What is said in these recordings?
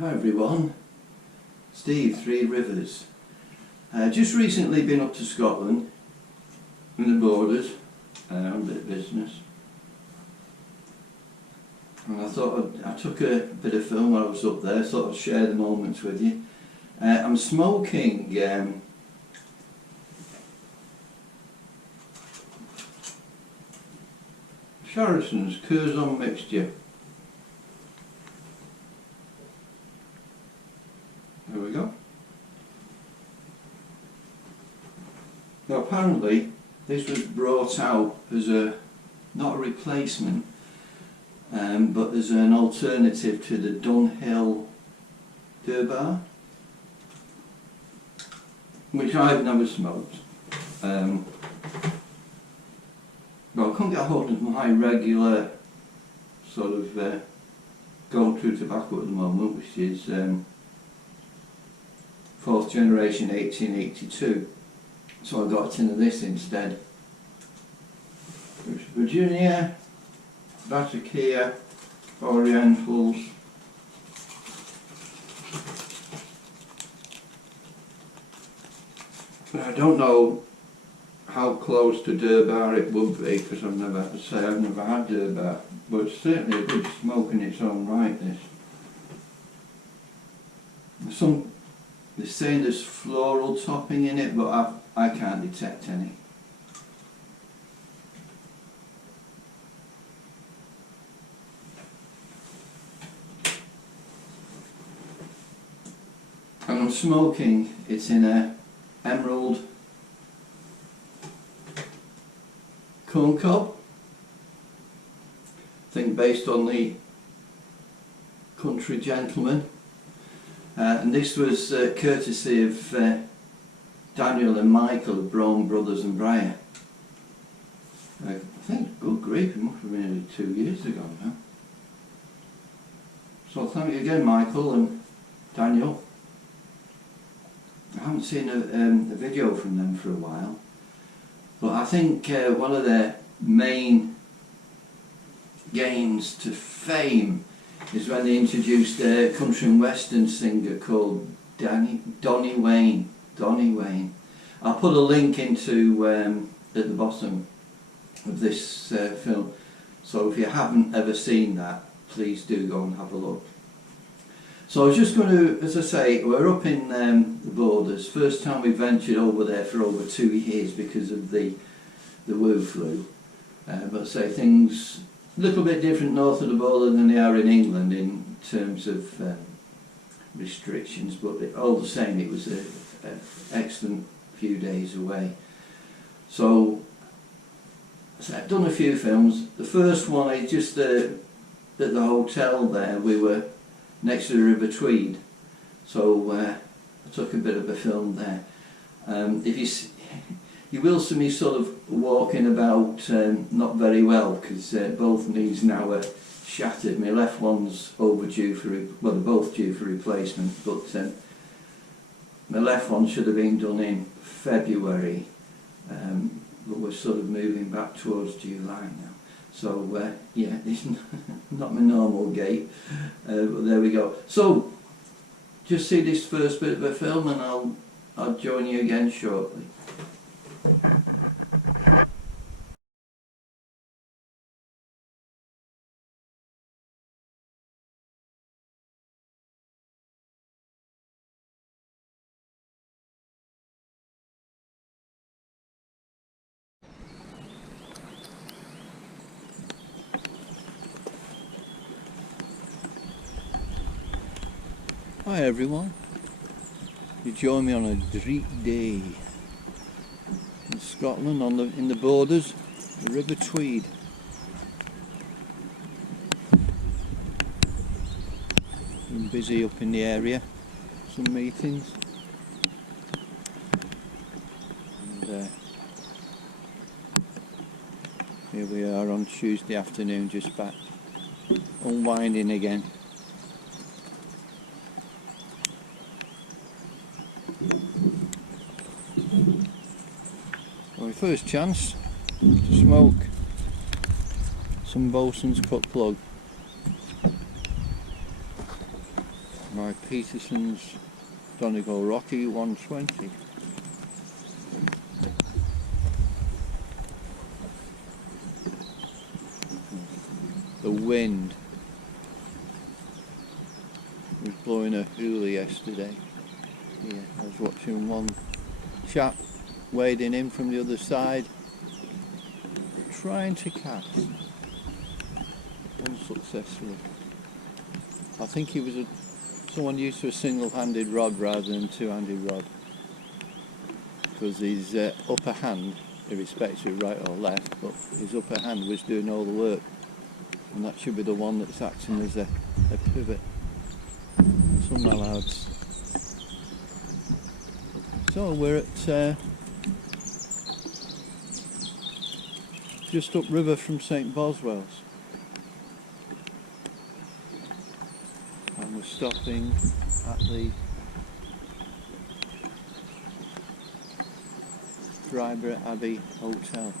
Hi everyone, Steve, Three Rivers. Just recently been up to Scotland, in the borders, on a bit of business. And I thought I took a bit of film while I was up there, thought I'd share the moments with you. I'm smoking Charartan's Curzon mixture. There we go. Now apparently this was brought out as not a replacement, but as an alternative to the Dunhill Dryburgh, which I've never smoked. Well, I couldn't get hold of my regular sort of go-to tobacco at the moment, which is fourth generation 1882, so I got a tin of this instead. It's Virginia, Batakia, Orientals. But I don't know how close to Dryburgh it would be, because I've never had Dryburgh, but it's certainly a good smoke in its own right, this. They're saying there's floral topping in it, but I can't detect any. And I'm smoking, it's in a emerald corn cob, I think based on the Country Gentleman. And this was courtesy of Daniel and Michael of Braun Brothers and Briar. I think, good grief, it must have been nearly 2 years ago now. So thank you again, Michael and Daniel. I haven't seen a video from them for a while, but I think one of their main gains to fame is when they introduced a country and western singer called Donny Wayne. I'll put a link into at the bottom of this film, so if you haven't ever seen that, please do go and have a look. So I was just going to, as I say, we're up in the borders. First time we ventured over there for over 2 years because of the Wu flu. But say things a little bit different north of the border than they are in England in terms of restrictions, but all the same it was an excellent few days away. So I've done a few films. The first one is just at the hotel there. We were next to the River Tweed, so I took a bit of a film there. If you will see me sort of walking about not very well, because both knees now are shattered. My left one's overdue for, well, they're both due for replacement, but my left one should have been done in February, but we're sort of moving back towards July now. So yeah, it's not my normal gait, but there we go. So just see this first bit of a film, and I'll join you again shortly. Hi everyone, you join me on a dreet day in Scotland in the borders, the River Tweed. Been busy up in the area, some meetings, and here we are on Tuesday afternoon, just back unwinding again. My first chance to smoke some Bosun's cut plug. My Peterson's Donegal Rocky 120. The wind was blowing a hoolie yesterday. Yeah, I was watching one chap wading in from the other side, trying to cast, unsuccessfully. I think he was someone used to a single-handed rod rather than two-handed rod, because his upper hand, irrespective of right or left, but his upper hand was doing all the work, and that should be the one that's acting as a pivot. Some mallards. So we're at just upriver from St Boswell's, and we're stopping at the Dryburgh Abbey Hotel.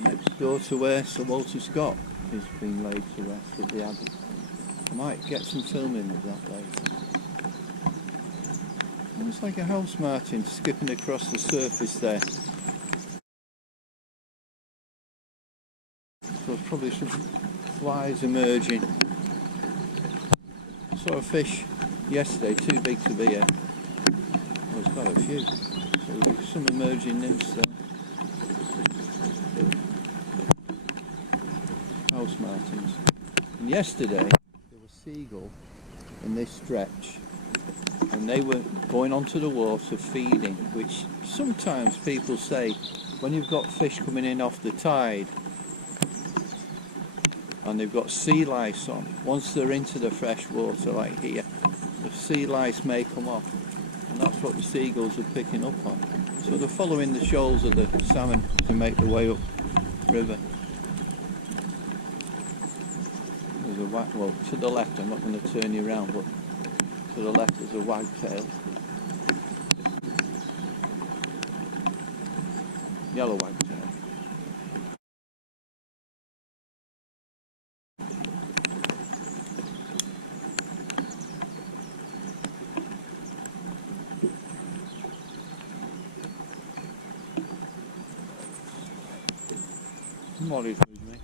Next door to where Sir Walter Scott is being laid to rest at the Abbey. I might get some filming of that later. Almost like a house martin skipping across the surface there. So there's probably some flies emerging. I saw a fish yesterday, too big to be here. Well, there's quite a few. So there's some emerging nymphs there. House martins. And yesterday there were seagull in this stretch, and they were going onto the water feeding, which sometimes people say when you've got fish coming in off the tide and they've got sea lice on, once they're into the fresh water like here, the sea lice may come off, and that's what the seagulls are picking up on. So they're following the shoals of the salmon to make their way up river. There's a well, to the left, I'm not going to turn you around, but to the left is a wagtail. Yellow wagtail. Molly's with me.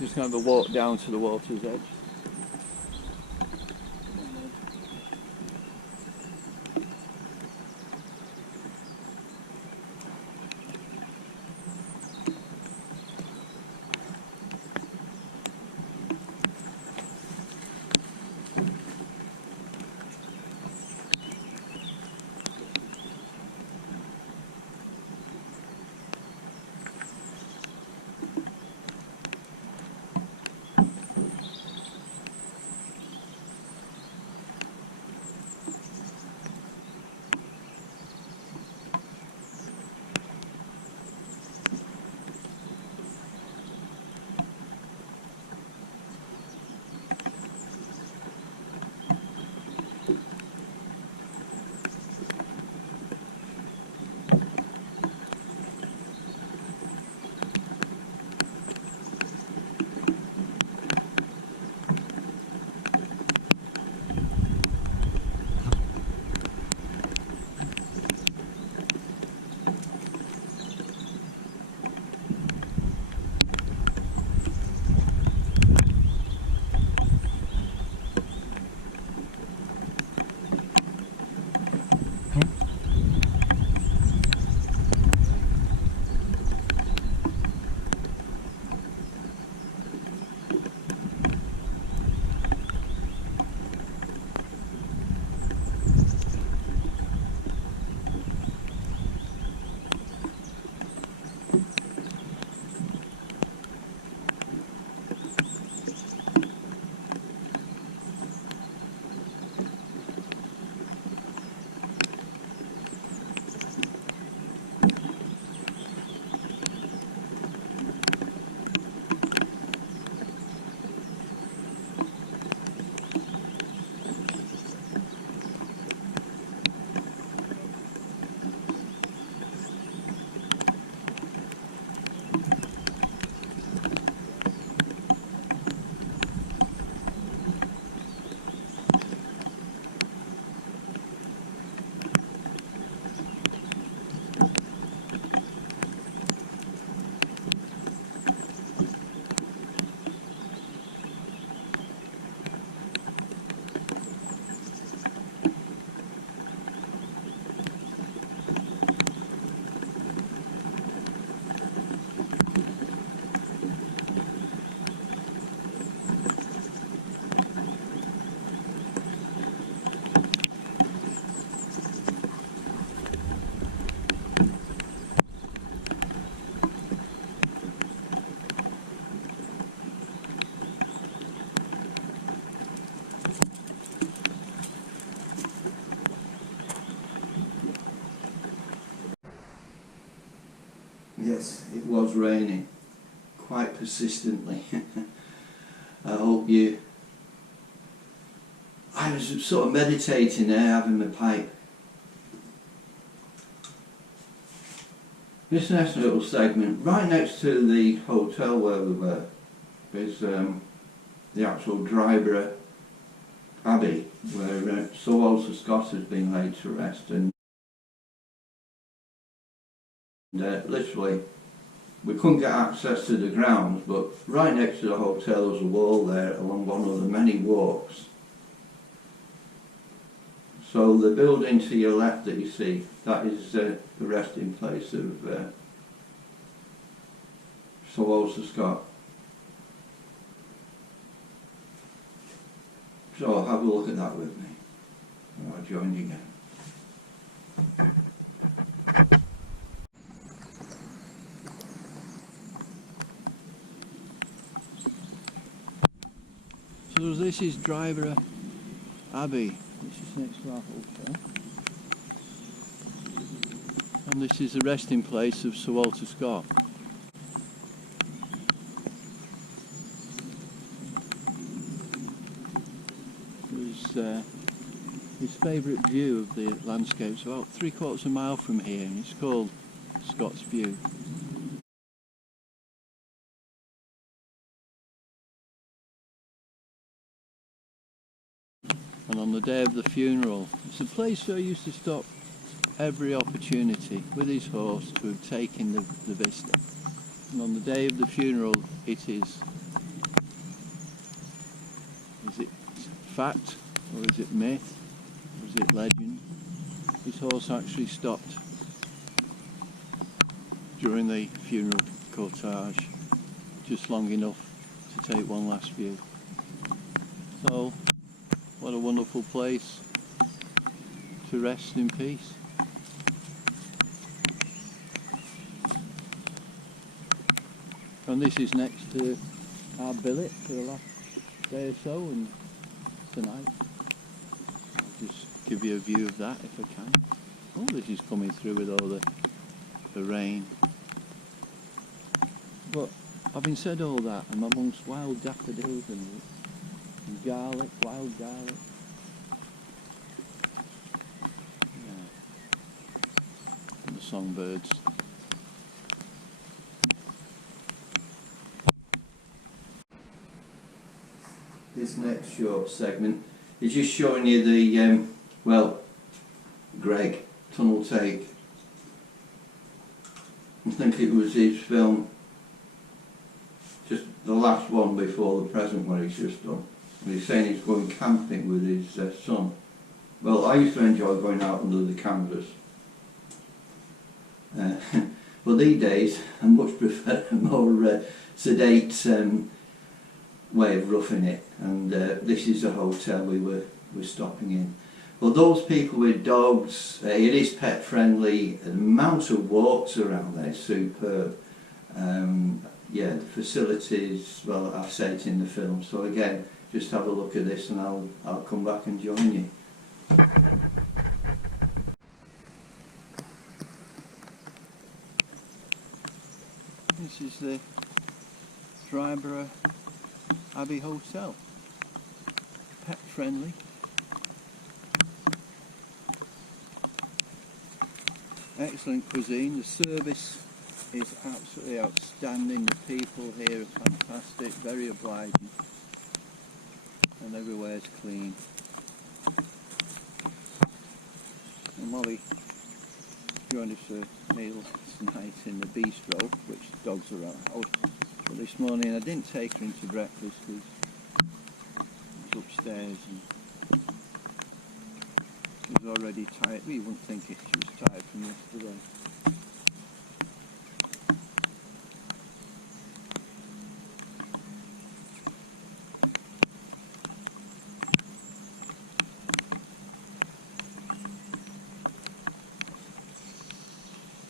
Just going to have a walk down to the water's edge. it was raining quite persistently. I hope you... I was sort of meditating there, having my pipe. This next little segment, right next to the hotel where we were, is the actual Dryburgh Abbey, where Sir Walter Scott has been laid to rest, and literally we couldn't get access to the grounds, but right next to the hotel there's a wall there along one of the many walks. So the building to your left that you see, that is the resting place of Sir Walter Scott. So have a look at that with me, and I'll join you again. So this is Dryburgh Abbey, which is next to our hotel. And this is the resting place of Sir Walter Scott. His favourite view of the landscape is about 3/4 of a mile from here, and it's called Scott's View. And on the day of the funeral, it's a place where he used to stop every opportunity with his horse to have taken the vista. And on the day of the funeral, it is it fact or is it myth? Or is it legend? His horse actually stopped during the funeral cortege just long enough to take one last view. So, what a wonderful place to rest in peace. And this is next to our billet for the last day or so, and tonight I'll just give you a view of that if I can. Oh, this is coming through with all the rain. But having said all that, I'm amongst wild daffodils and garlic, wild garlic. Yeah. And the songbirds. This next short segment is just showing you the, Greg tunnel take. I think it was his film, just the last one before the present one he's just done. And he's saying he's going camping with his son. Well, I used to enjoy going out under the canvas. But these days, I much prefer a more sedate way of roughing it. And this is the hotel we were stopping in. Well, those people with dogs, it is pet friendly. The amount of walks around there is superb. Yeah, the facilities, well, I've said it in the film. So again, just have a look at this and I'll come back and join you. This is the Dryburgh Abbey Hotel. Pet friendly. Excellent cuisine. The service is absolutely outstanding. The people here are fantastic, very obliging. And everywhere is clean. And Molly joined us for meal tonight in the bistro, which dogs are out. But this morning I didn't take her into breakfast because she was upstairs and she was already tired. Well, you wouldn't think it, she was tired from yesterday.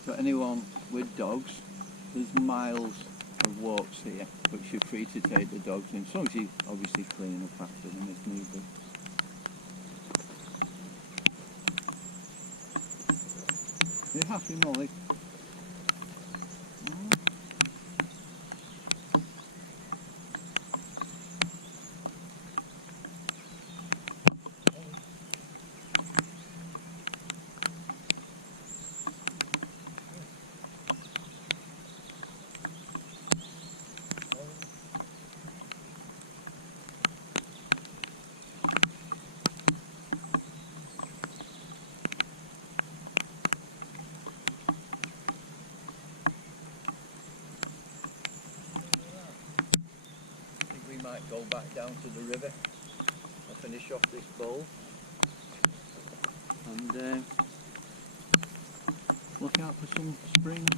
For anyone with dogs, there's miles of walks here, but you're free to take the dogs in, as long as you obviously clean up after them if need be. You happy, Molly? we might go back down to the river. I'll finish off this bowl and look out for some spring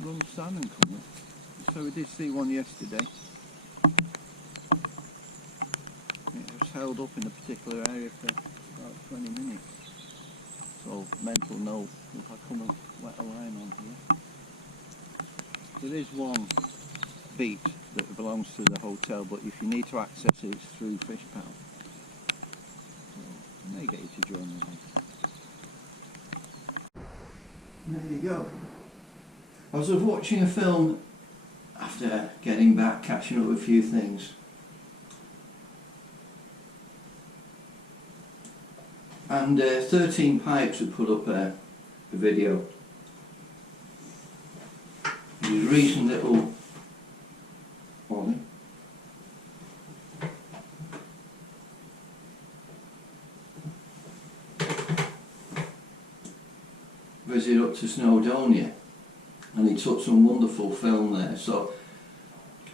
run salmon coming. So we did see one yesterday. It was held up in a particular area for about 20 minutes. So mental note, if I come and wet a line on here. There is one beach that belongs to the hotel, but if you need to access it, it's through Fishpal. So I may get you to join me. There you go. I was watching a film after getting back, catching up with a few things. And 13 Pipes had put up a video. His recent little ollie. Visit up to Snowdonia, and he took some wonderful film there. So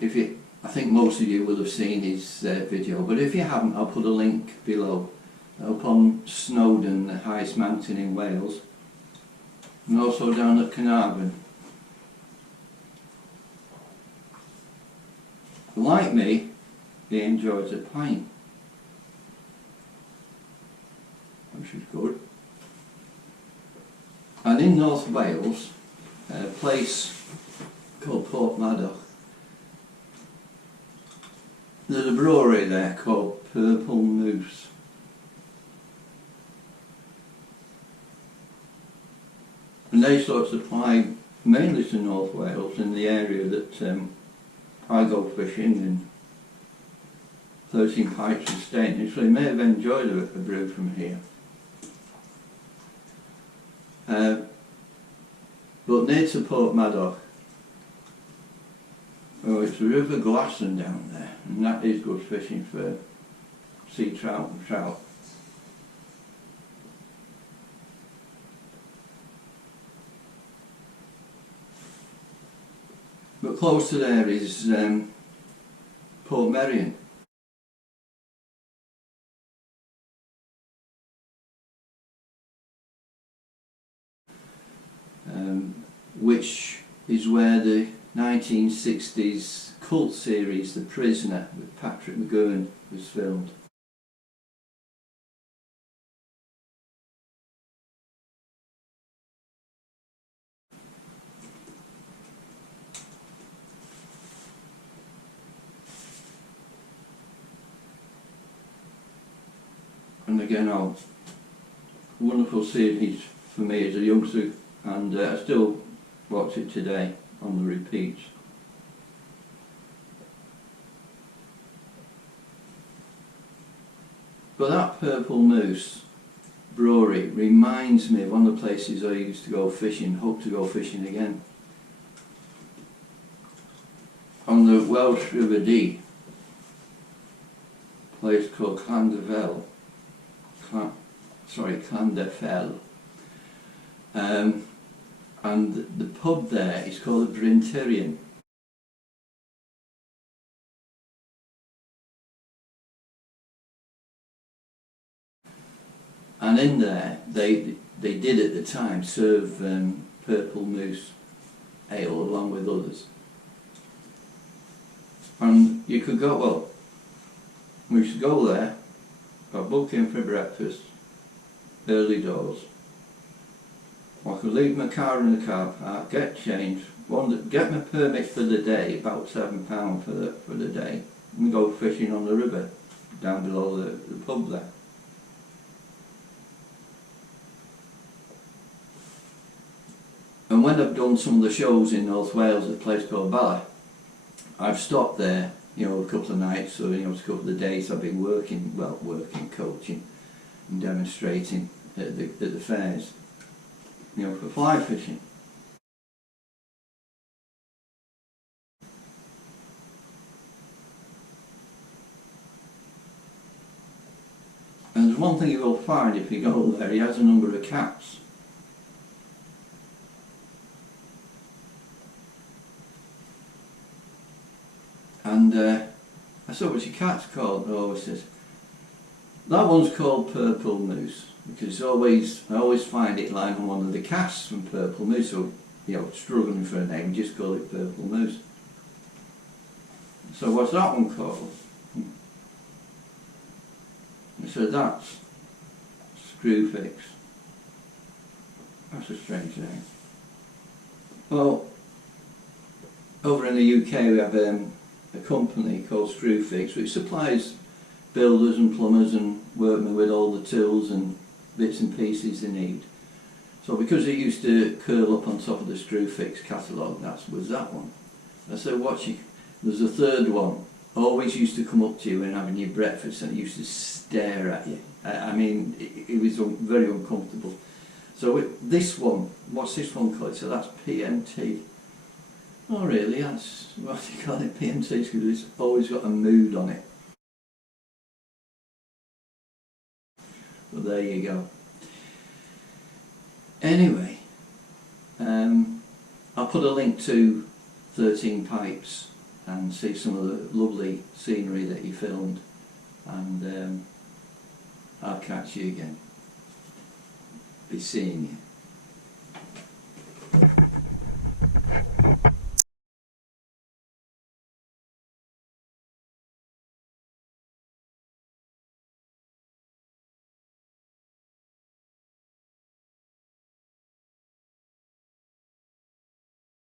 if you, I think most of you will have seen his video, but if you haven't, I'll put a link below. Up on Snowdon, the highest mountain in Wales, and also down at Carnarvon. Like me, he enjoys a pint, which is good. And in North Wales, a place called Porthmadog, there's a brewery there called Purple Moose. And they sort of supply mainly to North Wales in the area that I go fishing, and 13 Pipes is staying in, so they may have enjoyed a brew from here. But near to Porthmadog, oh, it's the River Glasson down there, and that is good fishing for sea trout and trout. But close to there is Port Merion. Which is where the 1960s cult series The Prisoner with Patrick McGowan was filmed. And again, wonderful series for me as a youngster, and I still watch it today on the repeats. But that Purple Moose brewery reminds me of one of the places I used to go fishing, hope to go fishing again. On the Welsh River Dee, a place called Llandafell. And the pub there is called the Bryn Tyrion. And in there, they did at the time serve Purple Moose ale along with others. And you could go, well, we should go there, I booked in for breakfast, early doors. I could leave my car in the car park, get changed, get my permit for the day, about £7 for the day, and go fishing on the river down below the pub there. And when I've done some of the shows in North Wales at a place called Bala, I've stopped there, you know, a couple of nights, or, you know, a couple of days I've been working, coaching and demonstrating at the fairs, you know, for fly fishing. And there's one thing you will find if you go there, he has a number of cats. And I said, what's your cat's called? Oh, he says, that one's called Purple Moose, because I always find it lying on one of the casts from Purple Moose, so, you know, struggling for a name, just call it Purple Moose. So what's that one called? I said, that's Screwfix. That's a strange name. Well, over in the UK we have a company called Screwfix which supplies builders and plumbers and workmen with all the tools and bits and pieces they need. So because it used to curl up on top of the Screwfix catalogue, that was that one. I said, there's a third one. Always used to come up to you when having your breakfast and it used to stare at you. I mean, it was very uncomfortable. So this one, what's this one called? So that's PMT. Oh really, that's what you call it, PMT, because it's always got a mood on it. Well, there you go. Anyway, I'll put a link to 13 Pipes and see some of the lovely scenery that he filmed, and I'll catch you again. Be seeing you.